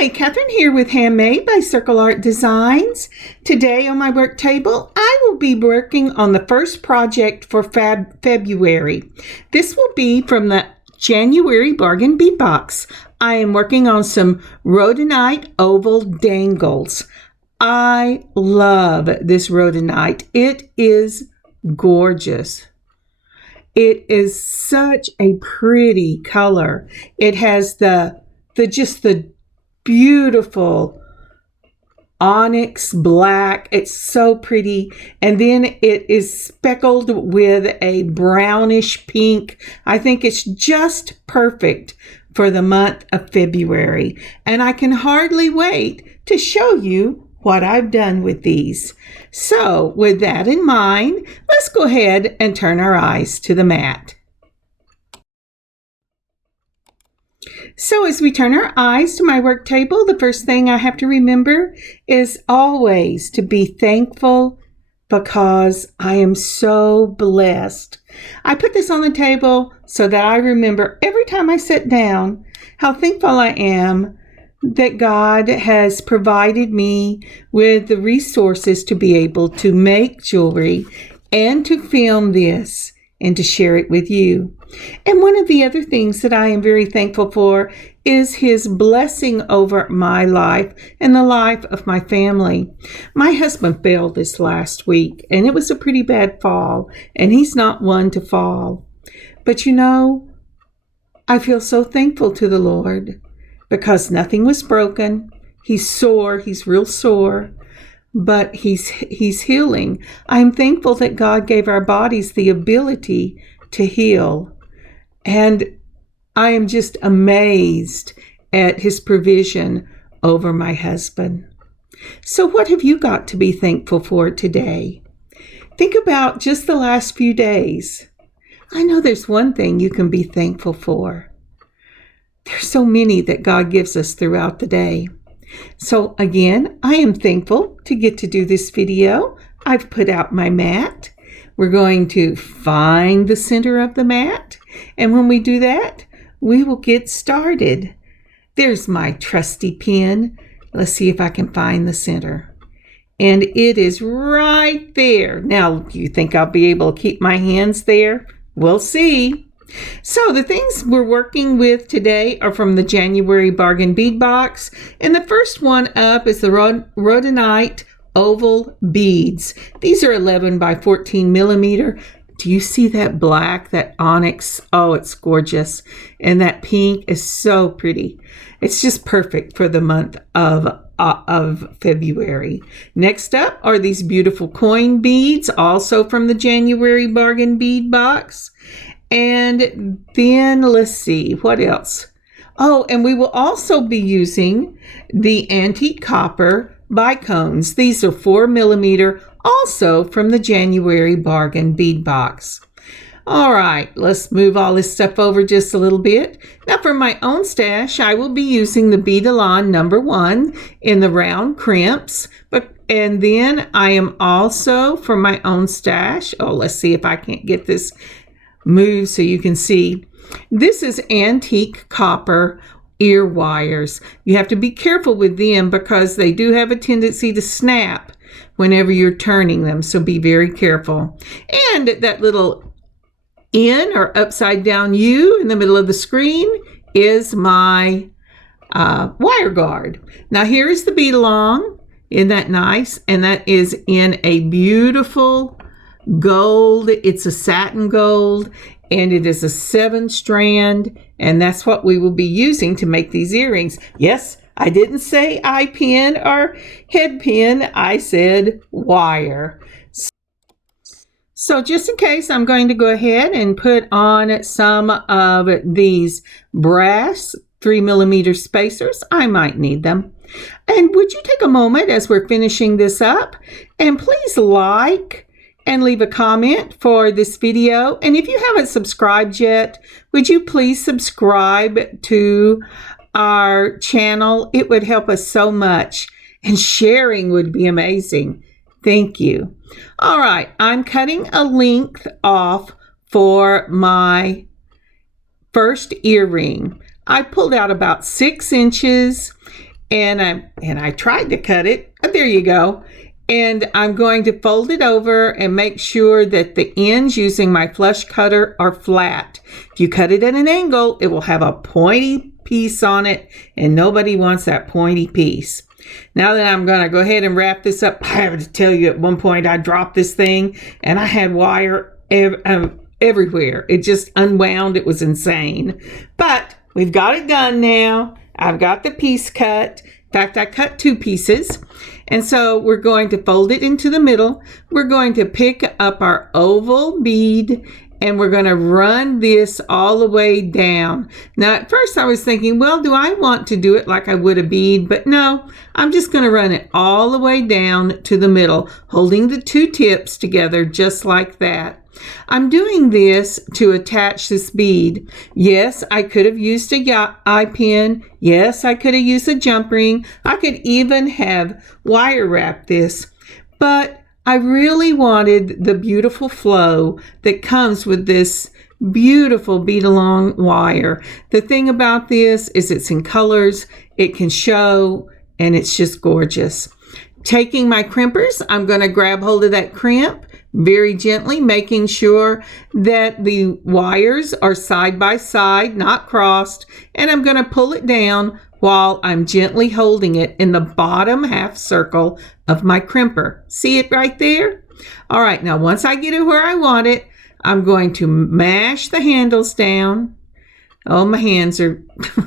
Hi, Kathryn here with Handmade by Circle Art Designs. Today on my work table, I will be working on the first project for February. This will be from the January Bargain Bead Box. I am working on some Rhodonite Oval Dangles. I love this rhodonite. It is gorgeous. It is such a pretty color. It has the beautiful onyx black. It's so pretty. And then it is speckled with a brownish pink. I think it's just perfect for the month of February. And I can hardly wait to show you what I've done with these. So with that in mind, let's go ahead and turn our eyes to the mat. So as we turn our eyes to my work table, the first thing I have to remember is always to be thankful because I am so blessed. I put this on the table so that I remember every time I sit down how thankful I am that God has provided me with the resources to be able to make jewelry and to film this and to share it with you. And one of the other things that I am very thankful for is His blessing over my life and the life of my family. My husband fell this last week, and it was a pretty bad fall, and he's not one to fall. But you know, I feel so thankful to the Lord because nothing was broken. He's sore, he's real sore, but he's healing. I'm thankful that God gave our bodies the ability to heal. And I am just amazed at His provision over my husband. So what have you got to be thankful for today? Think about just the last few days. I know there's one thing you can be thankful for. There's so many that God gives us throughout the day. So again, I am thankful to get to do this video. I've put out my mat. We're going to find the center of the mat. And when we do that, we will get started. There's my trusty pen. Let's see if I can find the center. And it is right there. Now, do you think I'll be able to keep my hands there? We'll see. So the things we're working with today are from the January Bargain Bead Box. And the first one up is the Rhodonite Oval Beads. These are 11 by 14 millimeter. Do you see that black, that onyx? Oh, it's gorgeous. And that pink is so pretty. It's just perfect for the month of February. Next up are these beautiful coin beads, also from the January Bargain Bead Box. And then let's see, what else? Oh, and we will also be using the antique copper bicones. These are 4 millimeter, also from the January Bargain Bead Box. All right, let's move all this stuff over just a little bit. Now for my own stash, I will be using the Beadalon #1 in the round crimps. And then I am also, for my own stash, let's see if I can't get this moved so you can see. This is antique copper ear wires. You have to be careful with them because they do have a tendency to snap whenever you're turning them, so be very careful. And that little N or upside down U in the middle of the screen is my wire guard. Now here is the bead along. Isn't that nice? And that is in a beautiful gold. It's a satin gold, and it is a 7-strand, and that's what we will be using to make these earrings. Yes, I didn't say eye pin or head pin. I said wire. So just in case, I'm going to go ahead and put on some of these brass 3 millimeter spacers. I might need them. And would you take a moment as we're finishing this up and please like and leave a comment for this video. And if you haven't subscribed yet, would you please subscribe to our channel? It would help us so much, and sharing would be amazing. Thank you. All right, I'm cutting a length off for my first earring. I pulled out about 6 inches, and I tried to cut it. There you go. And I'm going to fold it over and make sure that the ends using my flush cutter are flat. If you cut it at an angle, it will have a pointy piece on it, and nobody wants that pointy piece. Now that I'm going to go ahead and wrap this up, I have to tell you, at one point I dropped this thing and I had wire everywhere. It just unwound. It was insane. But we've got it done now. I've got the piece cut. In fact, I cut 2 pieces. And so we're going to fold it into the middle. We're going to pick up our oval bead and we're going to run this all the way down. Now, at first I was thinking, well, do I want to do it like I would a bead? But no, I'm just going to run it all the way down to the middle, holding the 2 tips together just like that. I'm doing this to attach this bead. Yes, I could have used a eye pin. Yes, I could have used a jump ring. I could even have wire wrapped this. But I really wanted the beautiful flow that comes with this beautiful bead along wire. The thing about this is it's in colors, it can show, and it's just gorgeous. Taking my crimpers, I'm going to grab hold of that crimp very gently, making sure that the wires are side by side, not crossed, and I'm going to pull it down while I'm gently holding it in the bottom half circle of my crimper. See it right there? All right, now once I get it where I want it, I'm going to mash the handles down. Oh, my hands are,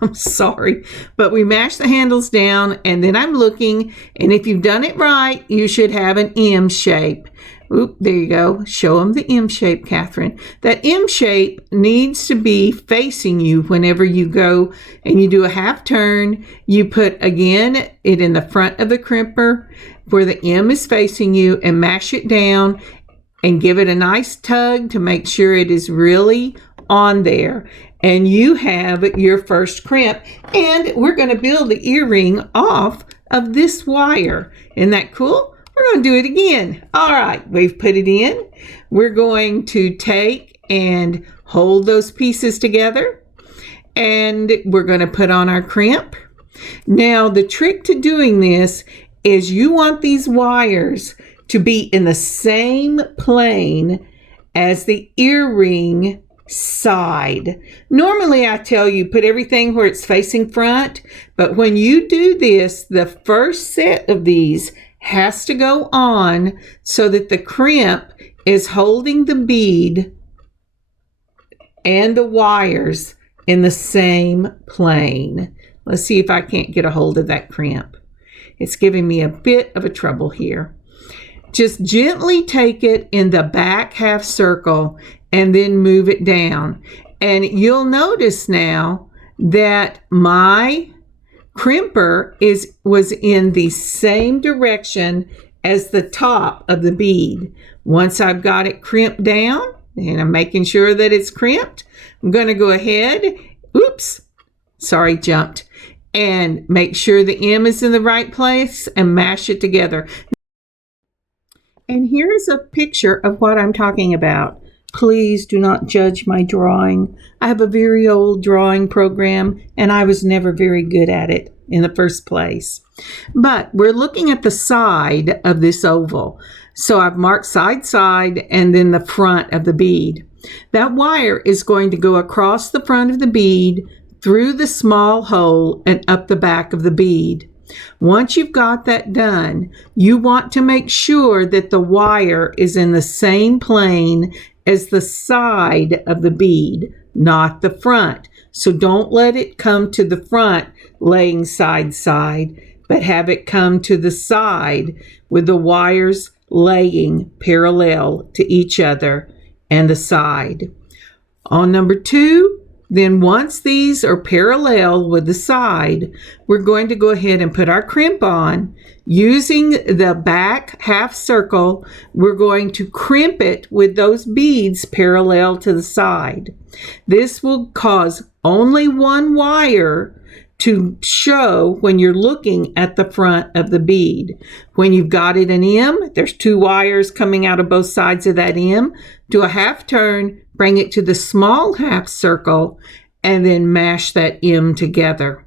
I'm sorry, but we mash the handles down, and then I'm looking, and if you've done it right, you should have an M shape. Oop, there you go. Show them the M shape, Kathryn. That M shape needs to be facing you whenever you go and you do a half turn. You put, again, it in the front of the crimper where the M is facing you and mash it down and give it a nice tug to make sure it is really on there. And you have your first crimp. And we're going to build the earring off of this wire. Isn't that cool? We're going to do it again. All right, we've put it in. We're going to take and hold those pieces together, and we're going to put on our crimp. Now, the trick to doing this is you want these wires to be in the same plane as the earring side. Normally, I tell you put everything where it's facing front, but when you do this, the first set of these has to go on so that the crimp is holding the bead and the wires in the same plane. Let's see if I can't get a hold of that crimp. It's giving me a bit of a trouble here. Just gently take it in the back half circle and then move it down. And you'll notice now that my crimper was in the same direction as the top of the bead. Once I've got it crimped down, and I'm making sure that it's crimped, I'm going to go ahead, jumped, and make sure the M is in the right place and mash it together. And here's a picture of what I'm talking about. Please do not judge my drawing. I have a very old drawing program, and I was never very good at it in the first place. But we're looking at the side of this oval. So I've marked side, and then the front of the bead. That wire is going to go across the front of the bead, through the small hole, and up the back of the bead. Once you've got that done, you want to make sure that the wire is in the same plane as the side of the bead, not the front. So don't let it come to the front laying side, but have it come to the side with the wires laying parallel to each other and the side. On number 2, then once these are parallel with the side, we're going to go ahead and put our crimp on. Using the back half circle, we're going to crimp it with those beads parallel to the side. This will cause only one wire to show when you're looking at the front of the bead. When you've got it an M, there's 2 wires coming out of both sides of that M. Do a half turn, bring it to the small half circle, and then mash that M together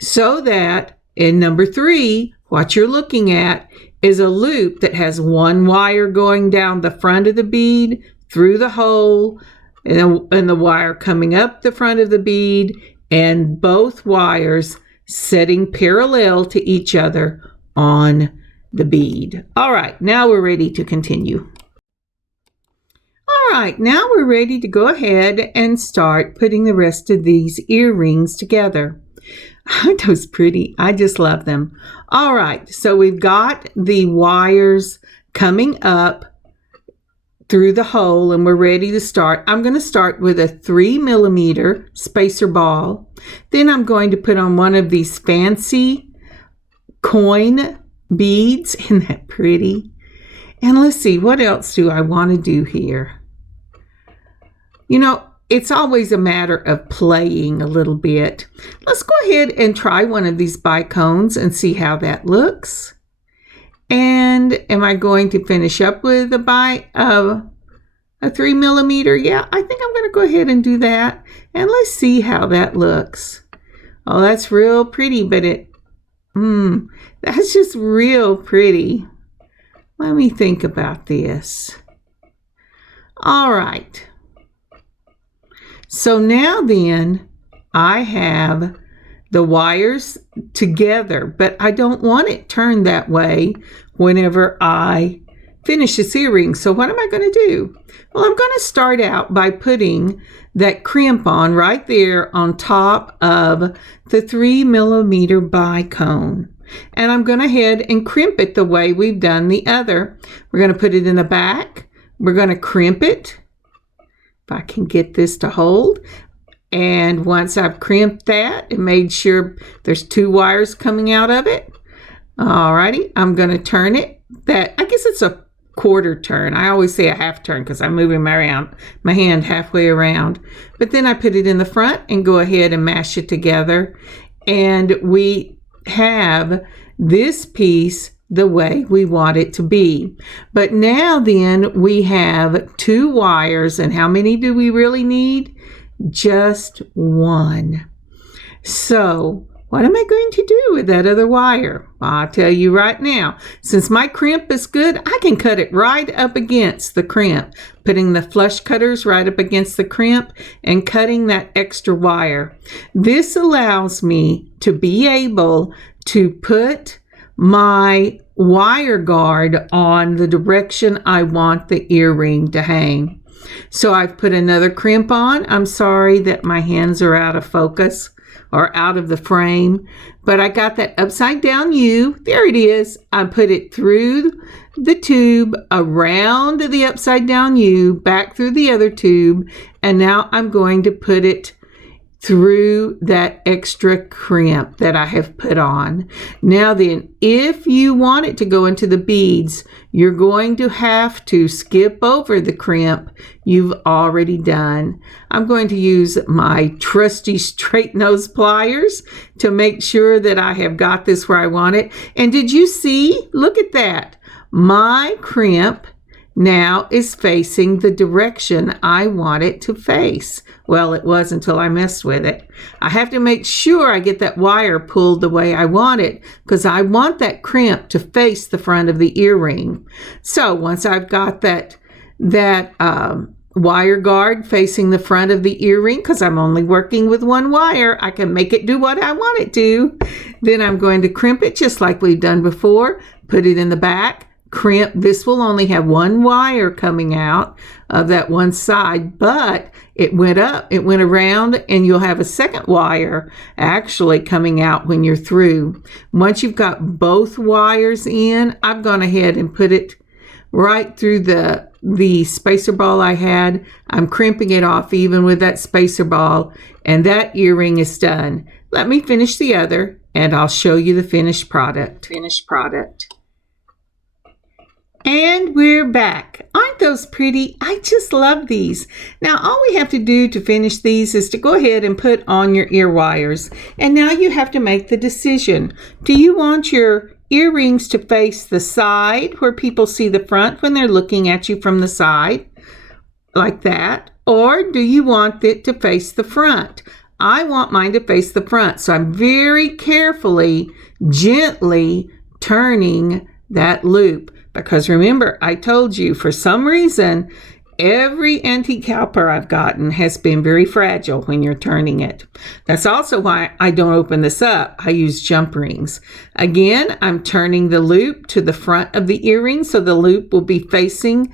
so that And number 3, what you're looking at is a loop that has one wire going down the front of the bead through the hole, and the wire coming up the front of the bead, and both wires setting parallel to each other on the bead. All right, now we're ready to continue. All right, now we're ready to go ahead and start putting the rest of these earrings together. Aren't those pretty? I just love them. All right, so we've got the wires coming up through the hole and we're ready to start. I'm going to start with a 3mm spacer ball. Then I'm going to put on one of these fancy coin beads. Isn't that pretty? And let's see, what else do I want to do here? You know, it's always a matter of playing a little bit. Let's go ahead and try one of these bicones and see how that looks. And am I going to finish up with a 3mm? Yeah, I think I'm going to go ahead and do that. And let's see how that looks. Oh, that's real pretty, but that's just real pretty. Let me think about this. All right. So now then, I have the wires together, but I don't want it turned that way whenever I finish this earring. So what am I going to do? Well, I'm going to start out by putting that crimp on right there on top of the 3mm bicone. And I'm going to head and crimp it the way we've done the other. We're going to put it in the back. We're going to crimp it. If I can get this to hold. And once I've crimped that and made sure there's 2 wires coming out of it, alrighty, I'm going to turn it. I guess it's a quarter turn. I always say a half turn because I'm moving my hand halfway around. But then I put it in the front and go ahead and mash it together. And we have this piece the way we want it to be. But now then we have 2 wires, and how many do we really need? Just 1. So what am I going to do with that other wire? I'll tell you right now. Since my crimp is good, I can cut it right up against the crimp, putting the flush cutters right up against the crimp and cutting that extra wire. This allows me to be able to put my wire guard on the direction I want the earring to hang. So I've put another crimp on. I'm sorry that my hands are out of focus or out of the frame, but I got that upside down U. There it is. I put it through the tube, around the upside down U, back through the other tube, and now I'm going to put it through that extra crimp that I have put on. Now then, if you want it to go into the beads, you're going to have to skip over the crimp you've already done. I'm going to use my trusty straight nose pliers to make sure that I have got this where I want it. And did you see? Look at that. My crimp now is facing the direction I want it to face. Well, it was until I messed with it. I have to make sure I get that wire pulled the way I want it because I want that crimp to face the front of the earring. So once I've got that wire guard facing the front of the earring, because I'm only working with 1 wire, I can make it do what I want it to. Then I'm going to crimp it just like we've done before, put it in the back, crimp. This will only have 1 wire coming out of that one side, but it went up, it went around, and you'll have a second wire actually coming out when you're through. Once you've got both wires in, I've gone ahead and put it right through the spacer ball I had. I'm crimping it off even with that spacer ball, and that earring is done. Let me finish the other, and I'll show you the finished product. And we're back. Aren't those pretty? I just love these. Now, all we have to do to finish these is to go ahead and put on your ear wires. And now you have to make the decision. Do you want your earrings to face the side where people see the front when they're looking at you from the side, like that? Or do you want it to face the front? I want mine to face the front. So I'm very carefully, gently turning that loop. Because remember, I told you, for some reason, every antique caliper I've gotten has been very fragile when you're turning it. That's also why I don't open this up. I use jump rings. Again, I'm turning the loop to the front of the earring, so the loop will be facing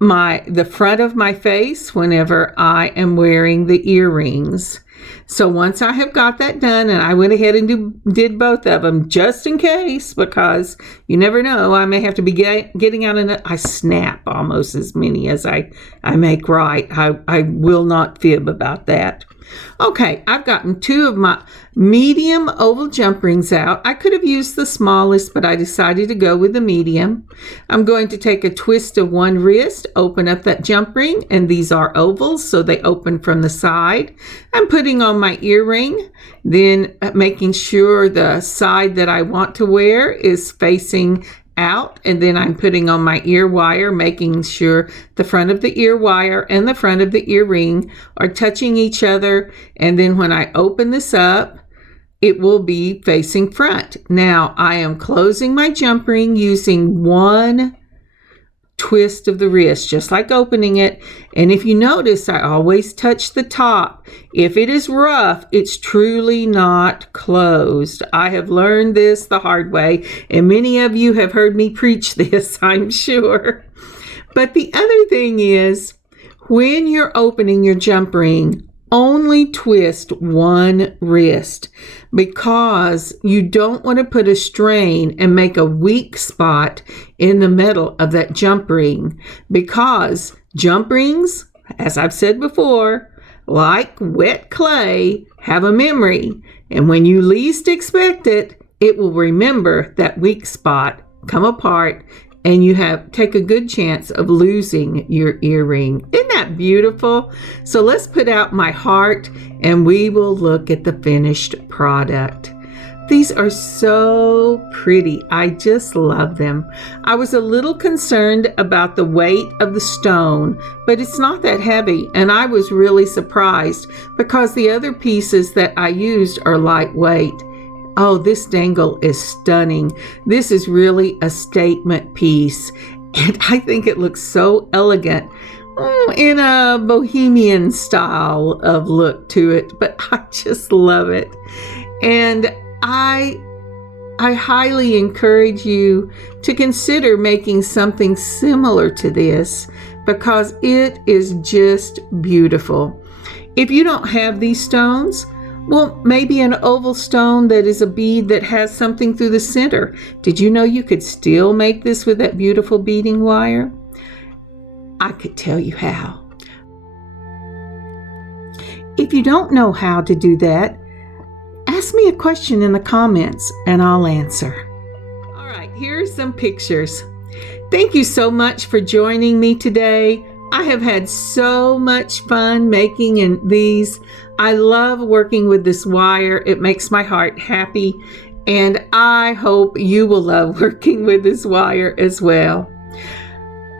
the front of my face whenever I am wearing the earrings. So once I have got that done, and I went ahead and did both of them just in case, because you never know, I may have to be getting out I snap almost as many as I make right. I will not fib about that. Okay, I've gotten 2 of my medium oval jump rings out. I could have used the smallest, but I decided to go with the medium. I'm going to take a twist of one wrist, open up that jump ring, and these are ovals, so they open from the side. I'm putting on my earring, then making sure the side that I want to wear is facing out, and then I'm putting on my ear wire, making sure the front of the ear wire and the front of the earring are touching each other, and then when I open this up, it will be facing front. Now I am closing my jump ring using one twist of the wrist, just like opening it. And if you notice, I always touch the top. If it is rough, it's truly not closed. I have learned this the hard way, and many of you have heard me preach this, I'm sure. But the other thing is, when you're opening your jump ring, only twist one wrist, because you don't want to put a strain and make a weak spot in the middle of that jump ring, because jump rings, as I've said before, like wet clay, have a memory, and when you least expect it, it will remember that weak spot, come apart, and you take a good chance of losing your earring. Isn't that beautiful? So let's put out my heart and we will look at the finished product. These are so pretty. I just love them. I was a little concerned about the weight of the stone, but it's not that heavy, and I was really surprised because the other pieces that I used are lightweight. Oh, this dangle is stunning. This is really a statement piece, and I think it looks so elegant in a bohemian style of look to it, but I just love it. And I highly encourage you to consider making something similar to this because it is just beautiful. If you don't have these stones, well, maybe an oval stone that is a bead that has something through the center. Did you know you could still make this with that beautiful beading wire? I could tell you how. If you don't know how to do that, ask me a question in the comments and I'll answer. All right, here are some pictures. Thank you so much for joining me today. I have had so much fun making these. I love working with this wire. It makes my heart happy, and I hope you will love working with this wire as well.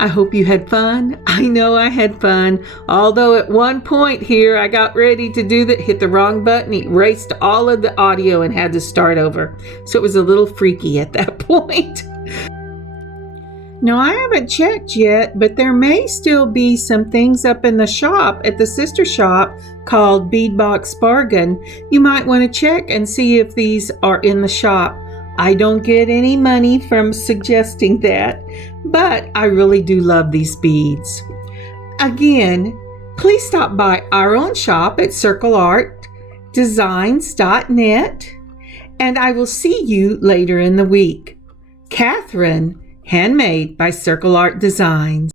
I hope you had fun. I know I had fun. Although at one point here, I got ready to do that, hit the wrong button, erased all of the audio and had to start over. So it was a little freaky at that point. Now, I haven't checked yet, but there may still be some things up in the shop, at the sister shop called Bead Box Bargain. You might want to check and see if these are in the shop. I don't get any money from suggesting that, but I really do love these beads. Again, please stop by our own shop at circleartdesigns.net, and I will see you later in the week. Kathryn, handmade by Circle Art Designs.